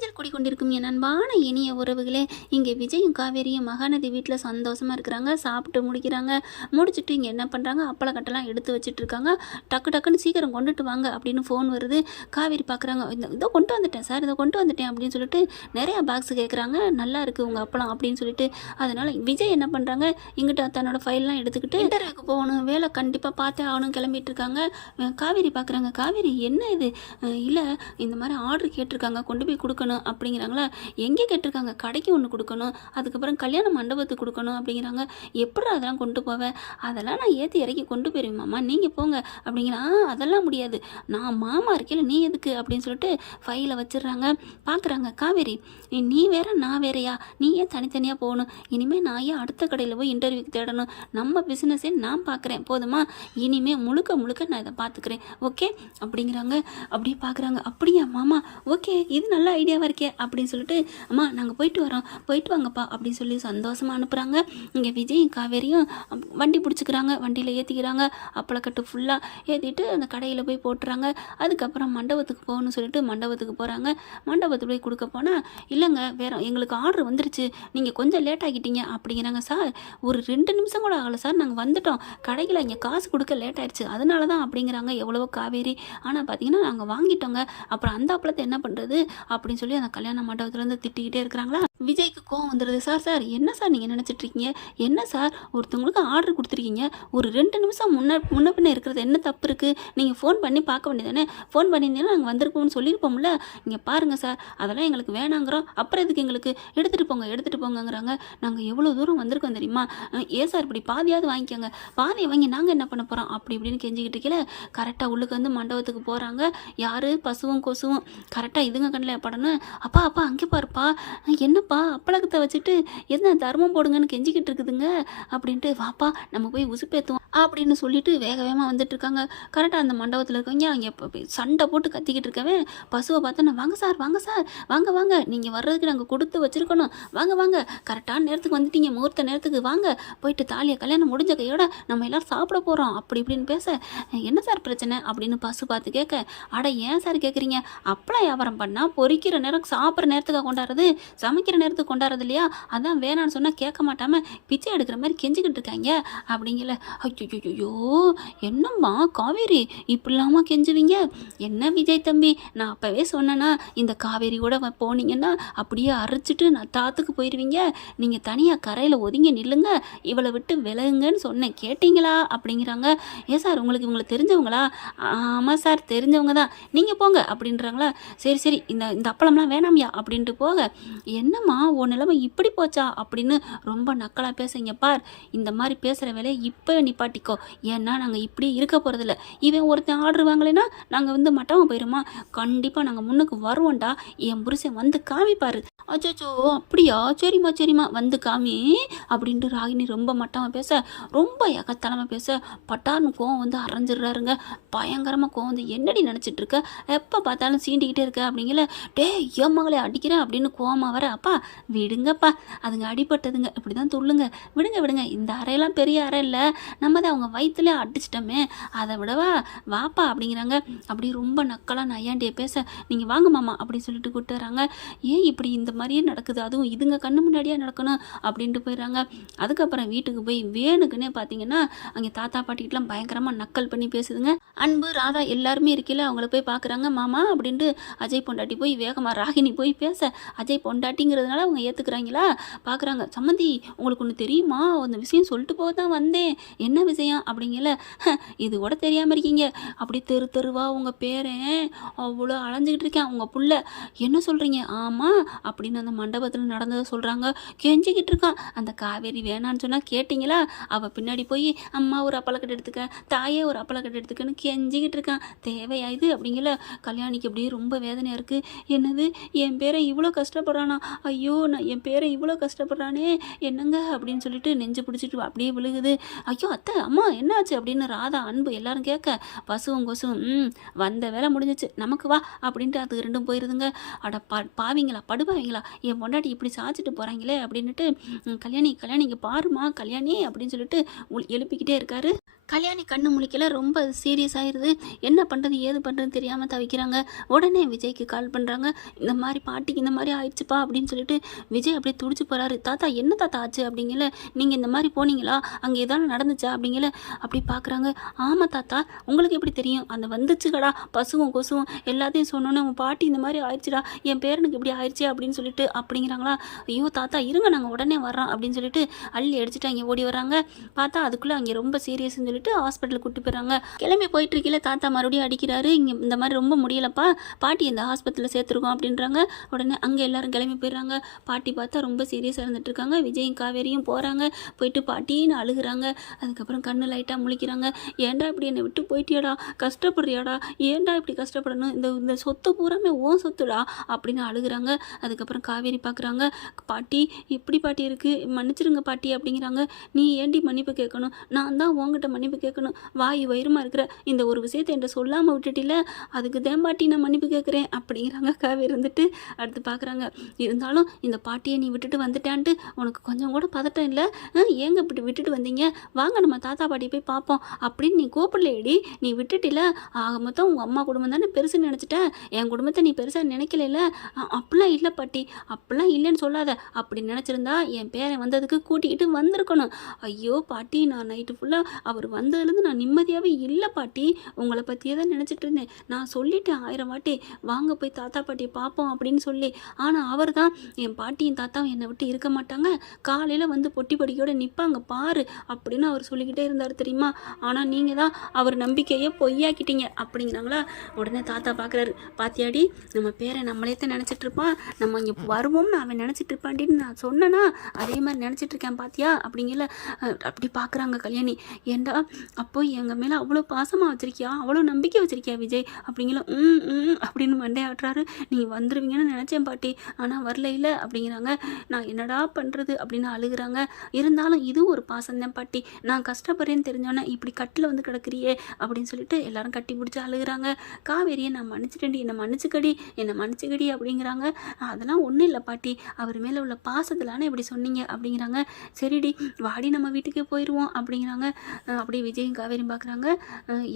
குடி கூடிக்கொண்டிருக்கும் என் அன்பான இனிய உறவுகளே இங்கே விஜயும் காவேரியும் மகாநதி வீட்டில் சந்தோஷமாக இருக்கிறாங்க சாப்பிட்டு முடிக்கிறாங்க. முடிச்சுட்டு இங்கே என்ன பண்ணுறாங்க அப்பள கட்டெல்லாம் எடுத்து வச்சுட்டு இருக்காங்க. டக்கு டக்குன்னு சீக்கிரம் கொண்டுட்டு வாங்க அப்படின்னு ஃபோன் வருது. காவேரி பார்க்குறாங்க இந்த இதோ கொண்டு வந்துட்டேன் சார் இதை கொண்டு வந்துட்டேன் அப்படின்னு சொல்லிட்டு நிறையா பாக்ஸ் கேட்குறாங்க நல்லா இருக்குது உங்கள் அப்பளம் அப்படின்னு சொல்லிட்டு. அதனால் விஜய் என்ன பண்ணுறாங்க இங்கிட்ட தன்னோட ஃபைல்லாம் எடுத்துக்கிட்டு இன்டர்வியூக்கு போகணும். வேலை கண்டிப்பாக பார்த்தே ஆகணும் கிளம்பிட்டு இருக்காங்க. காவேரி பார்க்குறாங்க காவேரி என்ன இது? இல்லை இந்த மாதிரி ஆர்டர் கேட்டிருக்காங்க. கொண்டு போய் கொடுக்கணும். அப்படிங்கிறாங்களா? எங்கே கேட்டிருக்காங்க? கடைக்கு ஒன்று கொடுக்கணும். அதுக்கப்புறம் கல்யாண மண்டபத்துக்கு கொடுக்கணும் அப்படிங்கிறாங்க. எப்படி அதெல்லாம் கொண்டு போவேன் அதெல்லாம் நான் ஏற்றி இறக்கி கொண்டு போயிருவேன் மாமா. நீங்கள் போங்க. அப்படிங்கிறா "ஆ, அதெல்லாம் முடியாது. நான் மாமா இருக்கையில் நீ எதுக்கு? அப்படின்னு சொல்லிட்டு ஃபைலை வச்சிடுறாங்க. பார்க்குறாங்க காவேரி நீ- வேற நான் வேறையா? நீ ஏன் தனித்தனியாக போகணும்? இனிமேல் நான் ஏன் அடுத்த கடையில் போய் இன்டர்வியூக்கு தேடணும்? நம்ம பிஸ்னஸே நான் பார்க்குறேன் போதுமா? இனிமேல் முழுக்க முழுக்க நான் இதை பார்த்துக்கிறேன் ஓகே? அப்படிங்கிறாங்க. அப்படியே பார்க்குறாங்க அப்படியா மாமா? ஓகே. இது நல்ல ஐடியா இருக்கே அப்படின்னு சொல்லிட்டு அம்மா நாங்கள் போயிட்டு வரோம். போயிட்டு வாங்கப்பா. அப்படின்னு சொல்லி சந்தோஷமாக அனுப்புகிறாங்க இங்கே விஜயும் காவேரியும் வண்டி பிடிச்சிக்கிறாங்க. வண்டியில் ஏற்றிக்கிறாங்க அப்பளக்கட்டு ஃபுல்லாக ஏற்றிட்டு அந்த கடையில் போய் போட்டுறாங்க. அதுக்கப்புறம் மண்டபத்துக்கு போகணும்னு சொல்லிட்டு மண்டபத்துக்கு போகிறாங்க மண்டபத்துக்கு போய் கொடுக்க போனால் இல்லைங்க வேற எங்களுக்கு ஆர்டர் வந்துருச்சு. நீங்கள் கொஞ்சம் லேட் ஆகிட்டீங்க. அப்படிங்கிறாங்க. சார் ஒரு ரெண்டு நிமிஷம் கூட ஆகலை சார். நாங்கள் வந்துட்டோம். கடையில் இங்கே காசு கொடுக்க லேட் ஆயிடுச்சு. அதனால தான் அப்படிங்கிறாங்க எவ்வளவோ காவேரி. ஆனால் பார்த்தீங்கன்னா நாங்கள் வாங்கிட்டோங்க. அப்புறம் அந்த அப்பளத்தை என்ன பண்ணுறது அப்படின்னு சொல்லி அந்த கல்யாண மண்டபத்துலேருந்து திட்டிக்கிட்டே இருக்கிறாங்களா? விஜய்க்கு கோவம் வந்துடுது. சார் சார் என்ன சார் நீங்கள் நினச்சிட்ருக்கீங்க? என்ன சார்? ஒருத்தவங்களுக்கு ஆர்டர் கொடுத்துருக்கீங்க. ஒரு ரெண்டு நிமிஷம் முன்ன முன்ன பின்ன இருக்கிறது என்ன தப்பு இருக்குது நீங்கள் ஃபோன் பண்ணி பார்க்க வேண்டியதானே? ஃபோன் பண்ணியிருந்தீங்கன்னா நாங்கள் வந்திருப்போம்னு சொல்லியிருப்போம்ல. இங்கே பாருங்கள் சார் அதெல்லாம் எங்களுக்கு வேணாங்கிறோம். அப்புறம் இதுக்கு எங்களுக்கு? எடுத்துகிட்டு போங்க எடுத்துகிட்டு போங்கங்கிறாங்க. நாங்கள் எவ்வளோ தூரம் வந்திருக்கோம் தெரியுமா? ஏ சார் இப்படி பாதியாவது வாங்கிக்கோங்க? பாதியை வாங்கி நாங்கள் என்ன பண்ண போகிறோம் அப்படி இப்படின்னு கெஞ்சிக்கிட்டு இருக்கல. கரெக்டாக உள்ளுக்கு வந்து மண்டபத்துக்கு போகிறாங்க யார்? பசுவும் கொசுவும். கரெக்டாக இதுங்க கண்ணில் படணும். அப்பா அப்பா அங்கே பாருப்பா. என்ன வாப்பா அப்பளக்கத்தை வச்சுட்டு என்ன தர்மம் போடுங்கன்னு கெஞ்சிக்கிட்டு இருக்குதுங்க அப்படின்ட்டு வாப்பா நம்ம போய் உசுப்பேத்துவோம் அப்படின்னு சொல்லிட்டு வேக வேகமாக வந்துட்டு இருக்காங்க. கரெக்டாக அந்த மண்டபத்தில் இருக்கவங்க அங்கே இப்போ போய் சண்டை போட்டு கத்திக்கிட்டு இருக்கவன் பசுவை பார்த்தோன்னா வாங்க சார் வாங்க சார் வாங்க வாங்க நீங்கள் வர்றதுக்கு நாங்கள் கொடுத்து வச்சிருக்கணும். வாங்க வாங்க கரெக்டான நேரத்துக்கு வந்துட்டீங்க முகூர்த்த நேரத்துக்கு வாங்க போயிட்டு தாலியை கல்யாணம் முடிஞ்ச கையோட நம்ம எல்லோரும் சாப்பிட போகிறோம் அப்படி இப்படின்னு பேச என்ன சார் பிரச்சனை அப்படின்னு பசு பார்த்து கேட்க அட ஏன் சார் கேட்குறீங்க அப்பளம் வியாபாரம் பண்ணால் பொறிக்கிற நேரம் சாப்பிட்ற நேரத்துக்கு கொண்டாடுறது சமைக்கிற நேரத்துக்கு கொண்டாடுறது இல்லையா? அதான் வேணான்னு சொன்னால் கேட்க மாட்டாமல் பிச்சை எடுக்கிற மாதிரி கெஞ்சிக்கிட்டு இருக்காங்க. அப்படிங்கல. ஐயோ என்னம்மா காவேரி இப்படிலாமா கெஞ்சுவீங்க? என்ன விஜய் தம்பி நான் அப்போவே சொன்னேன்னா இந்த காவேரி கூட வ- போனீங்கன்னா அப்படியே அரைச்சிட்டு நான் தாத்துக்கு போயிடுவீங்க நீங்கள் தனியாக கரையில் ஒதுங்கி நில்லுங்க. இவளை விட்டு விலகுங்கன்னு சொன்னேன். கேட்டிங்களா? அப்படிங்கிறாங்க. ஏன் சார் உங்களுக்கு இவங்களை தெரிஞ்சவங்களா? ஆமாம் சார் தெரிஞ்சவங்க தான். நீங்கள் போங்க அப்படின்றாங்களா? சரி சரி இந்த இந்த அப்பளம்லாம் வேணாம்யா அப்படின்ட்டு போக. என்னம்மா உன் நிலைமை இப்படி போச்சா? அப்படின்னு ரொம்ப நக்கலாக பேசுங்க பார். இந்த மாதிரி பேசுகிற வேலையை இப்போ நிப்பாட்டிக்கோ. ஏன்னா நாங்கள் இப்படி இருக்க போகிறதில்ல இவன் ஒருத்தன் ஆர்டர் வாங்கலைன்னா நாங்கள் வந்து மட்டமாக போயிருமா? கண்டிப்பாக நாங்கள் முன்னுக்கு வருவோம்டா. என் புருஷன் வந்து காமிப்பார் அச்சோச்சோ அப்படியா? சரிம்மா சரிம்மா வந்து காமி அப்படின்ட்டு ராகினி ரொம்ப மட்டமாக பேச ரொம்ப எகத்தனமாக பேச பட்டார்னு கோவம் வந்து அரைஞ்சிடுறாருங்க. பயங்கரமாக கோவம் வந்து என்னடி நினச்சிட்டு இருக்க? எப்போ பார்த்தாலும் சீண்டிக்கிட்டே இருக்க? அப்படிங்கல டே என் மகளை அடிக்கிறேன் அப்படின்னு கோவமாக வர அப்பா விடுங்கப்பா. அதுங்க அடிபட்டதுங்க. இப்படி தான் துள்ளுங்க. விடுங்க விடுங்க. இந்த அறையெல்லாம் பெரிய அறை இல்லை. நம்ம தான் அவங்க வயிற்றுல அடிச்சிட்டோமே. அதை விடவா? வாப்பா அப்படிங்கிறாங்க. அப்படி ரொம்ப நக்கலாக நையாண்டியை பேச நீங்கள் வாங்க மாமா அப்படின்னு சொல்லிட்டு கூப்பிட்டு வராங்க. ஏன் இப்படி இந்த மாதிரியே நடக்குது? அதுவும் இதுங்க கண்ணு முன்னாடியே நடக்கணும் அப்படின்ட்டு போயிடுறாங்க. அதுக்கப்புறம் வீட்டுக்கு போய் வேணுக்குன்னே பார்த்தீங்கன்னா அங்கே தாத்தா பாட்டிக்கிட்டலாம் பயங்கரமாக நக்கல் பண்ணி பேசுதுங்க. அன்பு ராதா எல்லாருமே இருக்கையில் அவங்கள போய் பார்க்குறாங்க மாமா அப்படின்ட்டு அஜய் பொண்டாட்டி போய் வேகமாக ராகினி போய் பேச அஜய் பொண்டாட்டிங்கிற பொண்டாட்டிங்கிறதுனால அவங்க ஏற்றுக்குறாங்களா பார்க்குறாங்க சம்மந்தி உங்களுக்கு ஒன்று தெரியுமா? அந்த விஷயம் சொல்லிட்டு போக தான் வந்தேன். என்ன விஷயம்? அப்படிங்கல. இது கூட தெரியாமல் இருக்கீங்க. அப்படி தெரு தெருவா உங்கள் பேரன் அவ்வளோ அலைஞ்சிக்கிட்டு இருக்கேன். உங்கள் புள்ள என்ன சொல்கிறீங்க ஆமாம் அப்படின்னு அந்த மண்டபத்தில் நடந்ததை சொல்கிறாங்க கெஞ்சிக்கிட்டு இருக்கான் அந்த காவேரி வேணான்னு சொன்னால் கேட்டிங்களா? அவள் பின்னாடி போய் அம்மா ஒரு அப்பளக்கட்டு எடுத்துக்க. தாயே ஒரு அப்பளக்கட்டு எடுத்துக்கன்னு கெஞ்சிக்கிட்டு இருக்கான் தேவையா இது? அப்படிங்கல. கல்யாணிக்கு அப்படியே ரொம்ப வேதனையாக இருக்குது என்னது? என் பேரை இவ்வளோ கஷ்டப்படுறானா? ஐயோ நான் என் பேரை இவ்வளோ கஷ்டப்படுறானே என்னங்க? அப்படின்னு சொல்லிட்டு நெஞ்சு பிடிச்சிட்டு அப்படியே விழுகுது. ஐயோ அத்தை அம்மா என்னாச்சு? அப்படின்னு ராதா அன்பு எல்லாரும் கேட்க பசுவும் கொசுவும் ம் வந்த வேலை முடிஞ்சிச்சு. நமக்கு வா அப்படின்ட்டு அது ரெண்டும் போயிருதுங்க. அட பா பாவிங்களா படுபாவிங்களா என் பொண்டாட்டி இப்படி சாச்சிட்டு போகிறாங்களே அப்படின்னுட்டு கல்யாணி கல்யாணி இங்கே பாருமா கல்யாணி அப்படின்னு சொல்லிட்டு உள்- எழுப்பிக்கிட்டே இருக்காரு. கல்யாணி கண்ணு முழிக்கல ரொம்ப சீரியஸ் ஆயிடுது என்ன பண்ணுறது ஏது பண்ணுறதுன்னு தெரியாமல் தவிக்கிறாங்க. உடனே விஜய்க்கு கால் பண்ணுறாங்க இந்த மாதிரி பாட்டிக்கு இந்த மாதிரி ஆயிடுச்சுப்பா அப்படின்னு சொல்லிட்டு விஜய் அப்படியே துடிச்சு போகிறாரு தாத்தா என்ன தாத்தா ஆச்சு? அப்படிங்கல. நீங்கள் இந்த மாதிரி போனீங்களா? அங்கே ஏதாவது நடந்துச்சா? அப்படிங்கல. அப்படி பார்க்குறாங்க ஆமாம் தாத்தா உங்களுக்கு எப்படி தெரியும்? அந்த வந்துச்சுக்கடா. பசுவும் கொசுவும் எல்லாத்தையும் சொன்னோன்னே உன் பாட்டி இந்த மாதிரி ஆயிடுச்சுடா. என் பேரனுக்கு இப்படி ஆயிடுச்சு? அப்படின்னு சொல்லிட்டு அப்படிங்கிறாங்களா. ஐயோ தாத்தா இருங்க. நாங்கள் உடனே வர்றோம். அப்படின்னு சொல்லிட்டு அள்ளி அடிச்சுட்டு அங்கே ஓடி வராங்க பார்த்தா அதுக்குள்ளே அங்கே ரொம்ப சீரியஸ்ன்னு சொல்லிட்டு ஹாஸ்பிட்டலுக்கு கூட்டி போயிடுறாங்க. கிளம்பி போயிட்டு இருக்கீல தாத்தா மறுபடியும் அடிக்கிறாரு. இங்கே இந்த மாதிரி ரொம்ப முடியலப்பா. பாட்டி இந்த ஹாஸ்பிட்டலில் சேர்த்துருக்கோம் அப்படின்றாங்க. உடனே அங்கே எல்லாரும் கிளம்பி போயிடுறாங்க. பாட்டி பார்த்தா ரொம்ப சீரியஸாக இருந்துட்டு இருக்காங்க. விஜயும் காவேரியும் போகிறாங்க போயிட்டு பாட்டின்னு அழுகுறாங்க. அதுக்கப்புறம் கண்ணு லைட்டாக முழிக்கிறாங்க. ஏன்டா இப்படி என்னை விட்டு போயிட்டியாடா? கஷ்டப்படுறியாடா? ஏன்டா இப்படி கஷ்டப்படணும்? இந்த இந்த சொத்து பூராமே ஓன் சொத்துடா? அப்படின்னு அழுகுறாங்க. அதுக்கப்புறம் காவேரி பார்க்குறாங்க. பாட்டி எப்படி பாட்டி இருக்குது மன்னிச்சிருங்க பாட்டி அப்படிங்கிறாங்க. நீ ஏண்டி மன்னிப்பு கேட்கணும்? நான் தான் உங்ககிட்ட மன்னிப்பு கேட்கணும். வாய் வயிறுமா இருக்கிற இந்த ஒரு விஷயத்தை என்கிட்ட சொல்லாமல் விட்டுட்டில அதுக்கு தான் பாட்டி நான் மன்னிப்பு கேட்குறேன் அப்படிங்கிறாங்க. காவேரி இருந்துட்டு அடுத்து பார்க்குறாங்க. இருந்தாலும் இந்த பாட்டியை நீ விட்டுட்டு வந்துட்டான்ட்டு உனக்கு கொஞ்சம் கூட பதட்டம் இல்லை? ஏங்க இப்படி விட்டுட்டு வந்தீங்க? வாங்க நம்ம தாத்தா பாட்டி போய் பார்ப்போம். அப்படின்னு நீ கூப்பிடலையடி நீ விட்டுட்டில ஆக மொத்தம் உங்கள் அம்மா குடும்பம் தானே பெருசு நினச்சிட்ட? என் குடும்பத்தை நீ பெருசாக நினைக்கல அப்படிலாம் இல்லை பாட்டி. அப்படிலாம் இல்லைன்னு சொல்லாத. அப்படி நினச்சிருந்தா என் பேரன் வந்ததுக்கு கூட்டிக்கிட்டு வந்திருக்கணும். ஐயோ பாட்டி நான் நைட்டு ஃபுல்லாக அவர் வந்ததுலேருந்து நான் நிம்மதியாகவே இல்லை பாட்டி. உங்களை பற்றியே தான் நினச்சிட்டு இருந்தேன். நான் சொல்லிட்டேன் ஆயிரம் வாட்டி வாங்க போய் தாத்தா பாட்டியை பார்ப்போம் அப்படின்னு சொல்லி. ஆனால் அவர் தான் என் பாட்டியும் தாத்தாவும் என்னை விட்டு இருக்க மாட்டாங்க. காலையில் வந்து பொட்டி படிக்கையோட நிற்பாங்க பாரு அப்படின்னு அவர் சொல்லிக்கிட்டே இருந்தார் தெரியுமா? ஆனால் நீங்கள் தான் அவர் நம்பிக்கையே பொய்யாக்கிட்டீங்க அப்படிங்கிறாங்களா? உடனே தாத்தா பார்க்குறாரு பாத்தியாடி நம்ம பேரை நம்மளே தான் நினச்சிட்ருப்பான் நம்ம இங்கே வருவோம்னு அவன் நினச்சிட்டு இருப்பான்டின்னு நான் சொன்னேன்னா அதே மாதிரி நினச்சிட்ருக்கேன் பாத்தியா? அப்படிங்கல அப்படி பார்க்குறாங்க கல்யாணி. ஏண்டா அப்போ எங்கள் மேலே அவ்வளோ பாசமாக வச்சிருக்கியா? அவ்வளோ நம்பிக்கை வச்சிருக்கியா விஜய்? அப்படிங்கிற ம் ம் அப்படின்னு மண்டையாட்டுறாரு. நீங்கள் வந்துடுவீங்கன்னு நினச்சேன் பாட்டி. ஆனால் வரல இல்லை அப்படிங்கிறாங்க. நான் என்னடா பண்ணுறது அப்படின்னு அழுகிறாங்க. இருந்தாலும் இது ஒரு பாசம்தான் பாட்டி. நான் கஷ்டப்படுறேன்னு தெரிஞ்சோன்னே இப்படி கட்டில் வந்து கிடக்குறியே அப்படின்னு சொல்லிட்டு எல்லாரும் கட்டி பிடிச்சி அழுகுறாங்க. காவேரியை நான் மன்னிச்சிட்டேன் என்னை மன்னிச்சுக்கடி. என்னை மன்னிச்சுக்கடி அப்படிங்கிறாங்க. அதெல்லாம் ஒன்றும் இல்லை பாட்டி. அவர் மேலே உள்ள பாசத்திலான இப்படி சொன்னீங்க அப்படிங்கிறாங்க. சரிடி. வாடி நம்ம வீட்டுக்கே போயிடுவோம் அப்படிங்கிறாங்க. அப்படியே விஜயும் காவேரியும் பார்க்குறாங்க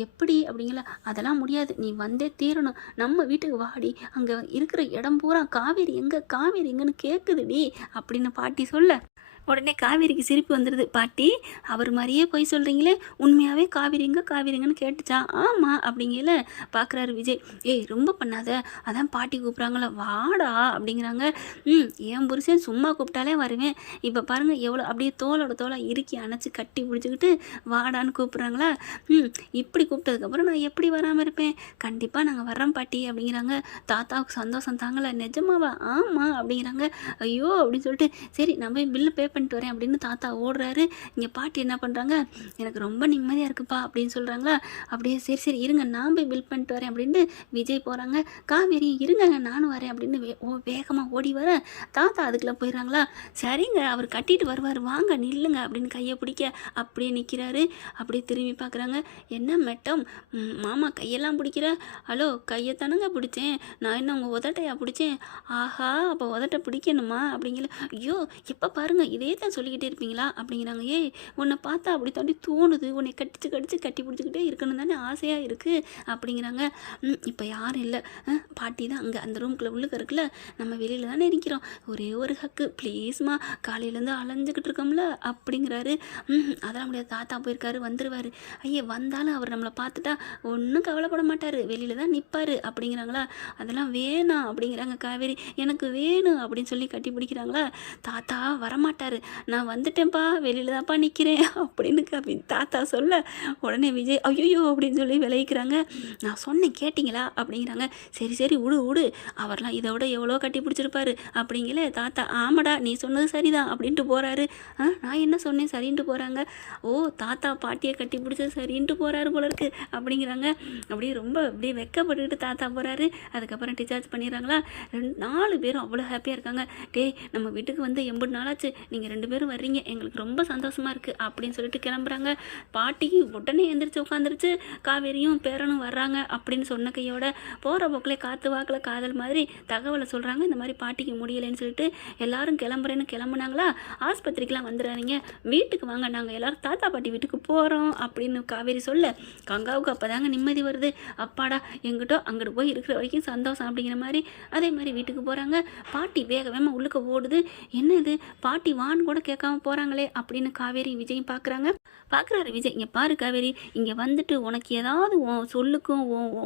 எப்படி அப்படிங்கள அதெல்லாம் முடியாது. நீ வந்தே தீரணும். நம்ம வீட்டுக்கு வாடி. அங்கே இருக்கிற இடம் பூரா காவேரி. எங்கே காவேரி எங்கன்னு கேட்குதுடி அப்படின்னு பாட்டி சொல்ல. உடனே காவேரிக்கு சிரிப்பு வந்துடுது பாட்டி அவர் மாதிரியே போய் சொல்கிறீங்களே உண்மையாகவே காவிரிங்க காவிரிங்கன்னு கேட்டுச்சா? ஆமாம் அப்படிங்கல பார்க்குறாரு விஜய். ஏய் ரொம்ப பண்ணாத. அதான் பாட்டி கூப்பிட்றாங்களே வாடா அப்படிங்கிறாங்க. ம் என் புருஷன் சும்மா கூப்பிட்டாலே வருவேன். இப்போ பாருங்கள் எவ்வளோ அப்படியே தோலோட தோலை இறுக்கி அணைச்சி கட்டி பிடிச்சிக்கிட்டு வாடான்னு கூப்பிட்றாங்களா? ம் இப்படி கூப்பிட்டதுக்கப்புறம் நான் எப்படி வராமல் இருப்பேன்? கண்டிப்பாக நாங்கள் வர்றோம் பாட்டி அப்படிங்கிறாங்க. தாத்தாவுக்கு சந்தோஷம் தாங்களே நிஜமாவா? ஆமாம் அப்படிங்கிறாங்க. ஐயோ அப்படின்னு சொல்லிட்டு சரி நான் போய் பில்லு பே பண்ணிட்டு வரேன் அப்படின்னு தாத்தா ஓடுறாரு. இங்கே பாட்டி என்ன பண்ணுறாங்க எனக்கு ரொம்ப நிம்மதியாக இருக்குப்பா அப்படின்னு சொல்கிறாங்களா அப்படியே சரி சரி இருங்க நான் போய் பில் பண்ணிட்டு வரேன் அப்படின்னு விஜய் போகிறாங்க காவேரி இருங்கங்க நானும் வரேன் அப்படின்னு வே ஓ வேகமாக ஓடி வர தாத்தா அதுக்குள்ளே போயிடுறாங்களா? சரிங்க அவர் கட்டிட்டு வருவார். வாங்க நில்லுங்க அப்படின்னு கையை பிடிக்க அப்படியே நிற்கிறாரு அப்படியே திரும்பி பார்க்குறாங்க என்ன மெட்டம்? மாமா கையெல்லாம் பிடிக்கிற? ஹலோ கையை தானங்க பிடிச்சேன். நான் என்ன உங்கள் உதட்டையா பிடிச்சேன். ஆஹா அப்போ உதட்டை பிடிக்கணுமா? அப்படிங்கிற ஐயோ எப்போ பாருங்க இது தான் சொல்லிக்கிட்டே இருப்பீங்களா? அப்படிங்கிறாங்க. ஏய் உன்னை பார்த்தா அப்படி தாண்டி தோணுது. உன்னை கடிச்சு கடிச்சு கட்டி பிடிச்சிக்கிட்டே இருக்கணும் தானே ஆசையாக இருக்குது அப்படிங்கிறாங்க. ம், இப்போ யாரும் இல்லை. பாட்டி தான் அங்கே அந்த ரூம்குள்ளே உள்ளுக்கு இருக்குல்ல. நம்ம வெளியில் தானே இருக்கிறோம் ஒரே ஒரு ஹக்கு ப்ளீஸ்மா காலையிலேருந்து அலைஞ்சிக்கிட்டு இருக்கோம்ல அப்படிங்கிறாரு. ம் அதெல்லாம் முடியாது. தாத்தா போயிருக்காரு வந்துடுவார் ஐயே வந்தாலும் அவர் நம்மளை பார்த்துட்டா ஒன்றும் கவலைப்பட மாட்டார். வெளியில் தான் நிற்பார் அப்படிங்கிறாங்களா? அதெல்லாம் வேணாம் அப்படிங்கிறாங்க காவேரி. எனக்கு வேணும் அப்படின்னு சொல்லி கட்டி பிடிக்கிறாங்களா? தாத்தா வரமாட்டார். நான் வந்துட்டேன்ப்பா வெளியில் தான்ப்பா நிற்கிறேன் அப்படின்னு கவி தாத்தா சொல்ல உடனே விஜய் ஐயோ அப்படின்னு சொல்லி விளைவிக்கிறாங்க நான் சொன்னேன் கேட்டிங்களா? அப்படிங்கிறாங்க. சரி சரி விடு விடு. அவர்லாம் இதை விட எவ்வளோ கட்டி பிடிச்சிருப்பாரு. அப்படிங்கல தாத்தா ஆமாடா நீ சொன்னது சரிதான் அப்படின்ட்டு போகிறாரு ஆ நான் என்ன சொன்னேன் சரின்ட்டு போகிறாங்க ஓ தாத்தா பாட்டியை கட்டி பிடிச்சது சரின்ட்டு போகிறாரு போல இருக்கு அப்படிங்கிறாங்க. அப்படியே ரொம்ப அப்படியே வெக்கப்பட்டுக்கிட்டு தாத்தா போகிறாரு அதுக்கப்புறம் டிஸ்சார்ஜ் பண்ணிடுறாங்களா? ரெண்டு நாலு பேரும் அவ்வளோ ஹாப்பியாக இருக்காங்க. டேய் நம்ம வீட்டுக்கு வந்து எண்பது நாளாச்சு. நீங்கள் நீங்கள் ரெண்டு பேரும் வர்றீங்க எங்களுக்கு ரொம்ப சந்தோஷமாக இருக்குது அப்படின்னு சொல்லிட்டு கிளம்புறாங்க. பாட்டி உடனே எந்திரிச்சு உட்காந்துருச்சு. காவேரியும் பேரனும் வர்றாங்க அப்படின்னு சொன்ன கையோட போகிற போக்கில் காற்று வாக்கில் காதல் மாதிரி தகவலை சொல்கிறாங்க இந்த மாதிரி பாட்டிக்கு முடியலைன்னு சொல்லிட்டு எல்லாரும் கிளம்புறேன்னு கிளம்புனாங்களா? ஆஸ்பத்திரிக்கெலாம் வந்துடுறாங்க வீட்டுக்கு வாங்க நாங்கள் எல்லோரும் தாத்தா பாட்டி வீட்டுக்கு போகிறோம் அப்படின்னு காவேரி சொல்ல கங்காவுக்கு அப்போ தாங்க நிம்மதி வருது. அப்பாடா எங்கிட்டோ அங்கிட்டு போய் இருக்கிற வரைக்கும் சந்தோஷம் அப்படிங்கிற மாதிரி அதே மாதிரி வீட்டுக்கு போகிறாங்க பாட்டி வேக வேகமாக உள்ளுக்க ஓடுது. என்ன இது பாட்டி வான்னு கூட கேட்காம போகிறாங்களே அப்படின்னு காவேரி விஜயும் பார்க்குறாங்க பார்க்குறாரு விஜய் இங்கே பாரு காவேரி இங்கே வந்துட்டு உனக்கு ஏதாவது உன் சொல்லுக்கும்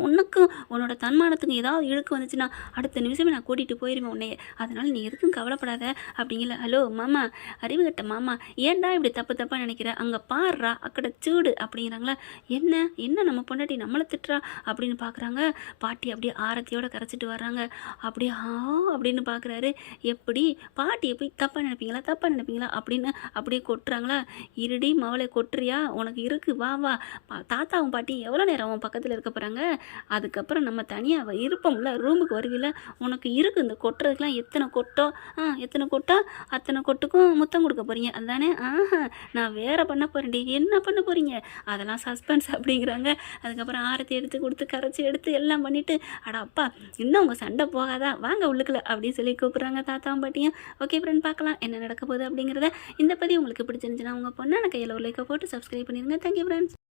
உனக்கும் உன்னோட தன்மானத்துக்கும் ஏதாவது இழுக்கு வந்துச்சுன்னா அடுத்த நிமிஷமே நான் கூட்டிகிட்டு போயிருவேன் உன்னையே. அதனால் நீ எதுக்கும் கவலைப்படாத அப்படிங்கல ஹலோ மாமா அறிவுகட்ட மாமா ஏன்டா இப்படி தப்பு தப்பாக நினைக்கிற? அங்கே பாடுறா அக்கட சூடு அப்படிங்கிறாங்களா. என்ன என்ன நம்ம பொண்டாட்டி நம்மளை திட்டுறா? அப்படின்னு பார்க்குறாங்க பாட்டி அப்படியே ஆரத்தியோடு கரைச்சிட்டு வர்றாங்க. அப்படியே ஆ அப்படின்னு பார்க்குறாரு எப்படி? பாட்டியை போய் தப்பாக நினைப்பீங்களா? தப்பாக நினைப்பீங்களா அப்படின்னு அப்படியே கொட்டுறாங்களா? இருடி மவளை கொட்டுறியா? உனக்கு இருக்கு வா வா. பா- தாத்தாவும் பாட்டி எவ்வளோ நேரம் அவன் பக்கத்தில் இருக்க போகிறாங்க அதுக்கப்புறம் நம்ம தனியாக இருப்போம்ல ரூமுக்கு வருவில்ல உனக்கு இருக்கு இந்த கொட்டுறதுக்கெலாம் எத்தனை கொட்டோ? ஆ எத்தனை கொட்டோ? அத்தனை கொட்டுக்கும் முத்தம் கொடுக்க போகிறீங்க அதுதானே ஆஹா நான் வேற பண்ண போகிறேன்டி என்ன பண்ண போகிறீங்க அதெல்லாம் சஸ்பென்ஸ் அப்படிங்கிறாங்க. அதுக்கப்புறம் ஆரத்தி எடுத்து கொடுத்து கரைச்சி எடுத்து எல்லாம் பண்ணிவிட்டு அட அப்பா இன்னும் உங்கள் சண்டை போகாதா? வாங்க உள்ளுக்குள்ள அப்படின்னு சொல்லி கூப்பிட்றாங்க தாத்தாவும் பாட்டியும். ஓகே ஃப்ரெண்ட் பார்க்கலாம். என்ன நடக்க போகுது? அப்படிங்கிறத இந்த பதிவு உங்களுக்கு பிடிச்சிருந்துச்சுன்னா உங்கள் பொண்ணான கையில் ஒரு லைக்கை போட்டு சப்ஸ்கிரைப் பண்ணிடுங்க. Thank you friends